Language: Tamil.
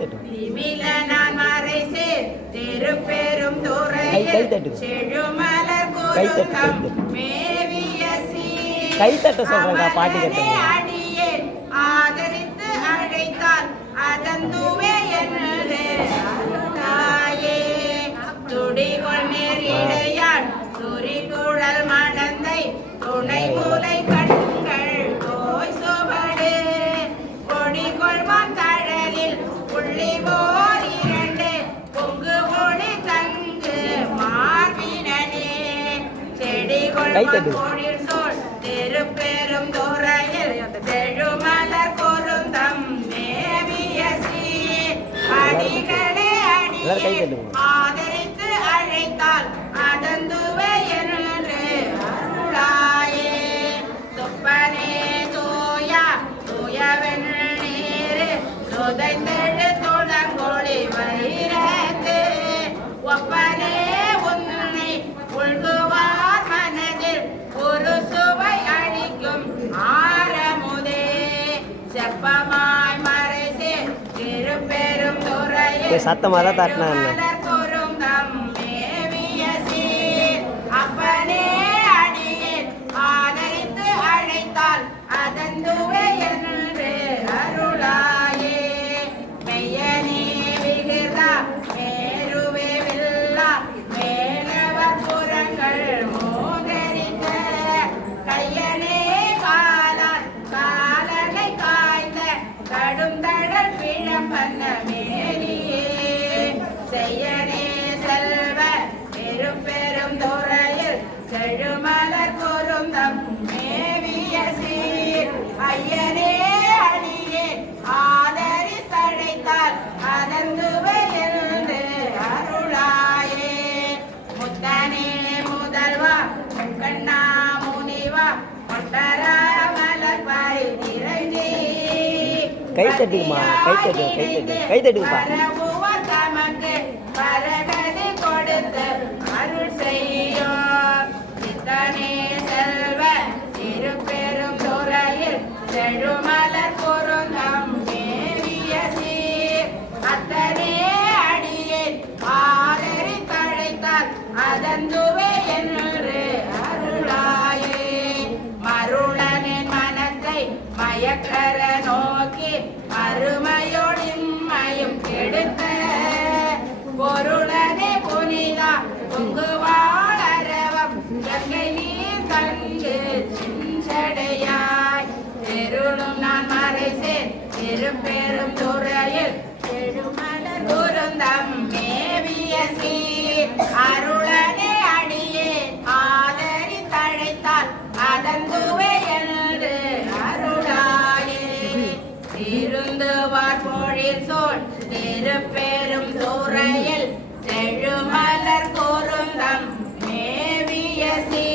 நான் மறைசே திருப்பெரும் துறையில் செழுமலர் கோலம் மேவிய கைத்தட்ட சொல்றா பாட்டு கேட்டேன் அடியேன் ஆதரித்து அழைத்தால் அதந்துவே என்று தாயே துடிகொள் நேர் இடையான் துரிகுழல் மடந்தை துணை மூலை கண்கள் தோய் சுவடு கொடிகொள்வான் தழலில் புள்ளி போர் இரண்டு பொங்கு ஒளி தங்கு மார்பினே செடிகொள்வான் கோழில் சோழ் திருப்பெரும் துறையில் செழுமலர் கொருந்தம் மேவிய சீர் அடிகளே அடியே ஆதரித்து அழைத்தால் அதந்துவே என்று அருளாயே துப்பனே தூயா தூயவெண்ணீர் துதைந்தெழு துளங்கொழி வைரத்து ஒப்பனே உன்னை உள்குவார் மனதில் ஒரு சுவை அளிக்கும் ஆரமுதே செப்பமாய் மறைசே திருப்பெரும் துறையில் சத்தமாக தான் தட்டினா கொருந்தம் மேவிய சீர் அப்பனே அடியேன் ஆதரித்து அழைத்தால் அதந்துவே என்று அருளாயே மெய்யனே விகிதா மேருவே வில்லா மேலவர் புறங்கள் மோகரித்த கையனே காலால் காலனை காய்ந்த கடும் தடல் பிழம்பன்ன மேனியே செய்யனே செல்வ பெரும் துறையில் செழுமலர் கொருந்தம் மேவிய சீர் ஐயனே அடியே ஆதரித்தழைத்தால் அதந்துவே என்று அருளாயே முத்தனே முதல்வா கண்ணா முனிவா ஒட்டரா மலர் பாரி நிறைந்தே கைத்தட்டுமா கைத்தட்டுப்பா தமக்கு பரகதி கொடுத்து அருள் செய்யும் சித்தனே செல்வ திருப்பெரும் துறையில் செழுமலர் பொருந்தம் மேவிய சீர் அத்தனே அடியேன் ஆதரித்தழைத்தால் அதந்துவே என்று அருளாயே மருளனின் மனத்தை மயக்கர நோக்கி அருமையோடின்மையும் கெடுத்த பொருளனே புனிதா பொங்குவாழரவம் கங்கை நீர் கண்டு சிஞ்சடையாய் தெருளும் நான் மறைசேன் திருப்பெரும் துறையில் செழுமலர் குருந்தம் மேவிய சீர் அருளனே அடியே ஆதரித்தழைத்தால் அதந்துவே என்று அருளாயே திருந்துவார் பொழில் சோழ் திருப்பெரும் துறையில் செழுமலர் கொருந்தம் மேவிய சீர்